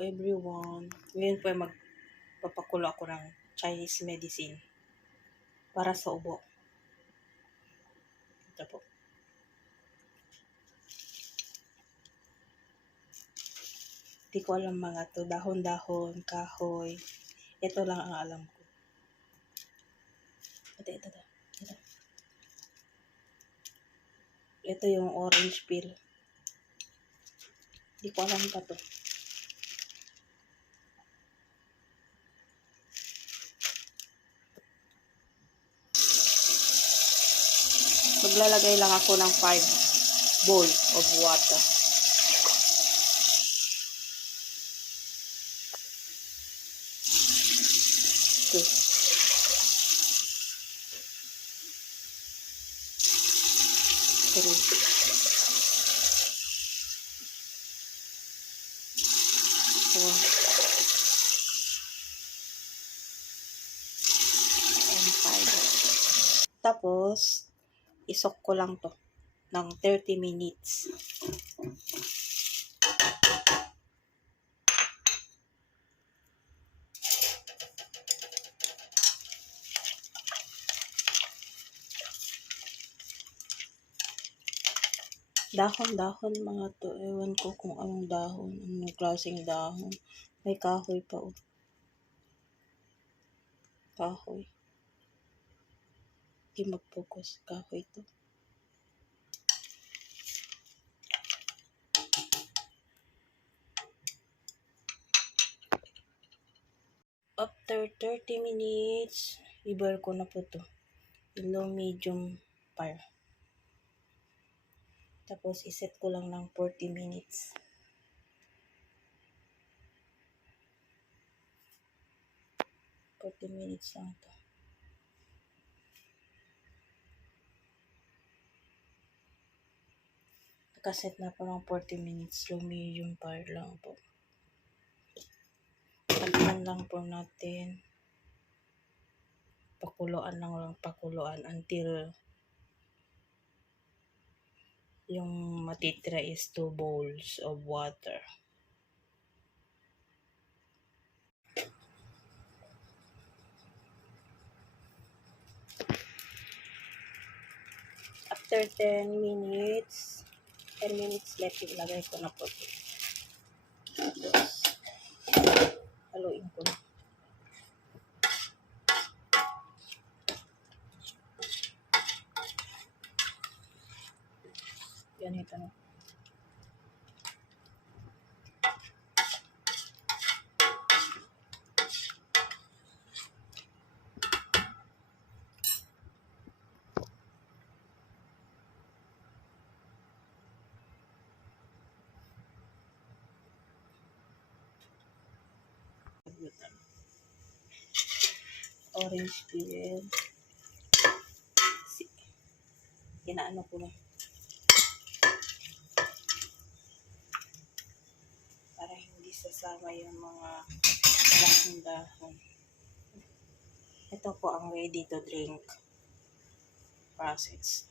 everyone. Ngayon po ay magpapakulo ako ng Chinese medicine para sa ubo. Ito po. Di ko alam mga to. Dahon-dahon, kahoy. Ito lang ang alam ko. Ito. Ito yung orange peel. Di ko alam pa to. Maglalagay lang ako ng 5 bowl of water. Okay. Tapos, isok ko lang to ng 30 minutes. Dahon-dahon mga to. Ewan ko kung anong dahon. Anong klaseng dahon. May kahoy pa. Oh. Kahoy. Di mag-focus. Kahoy to. After 30 minutes, i-boil ko na po to. Low medium fire. Tapos, iset ko lang ng 40 minutes. Lang to. Nakaset na po ng 40 minutes. Low medium fire lang po. Pagkan lang po natin. Pakuluan until yung matitira is 2 bowls of water. After 10 minutes left, ilagay ko na po ito. Tapos, haluin ko na. Yan ito na. Orange peel. Inaano ko na. Para hindi sasama yung mga dahon-dahon. Ito po ang ready to drink process.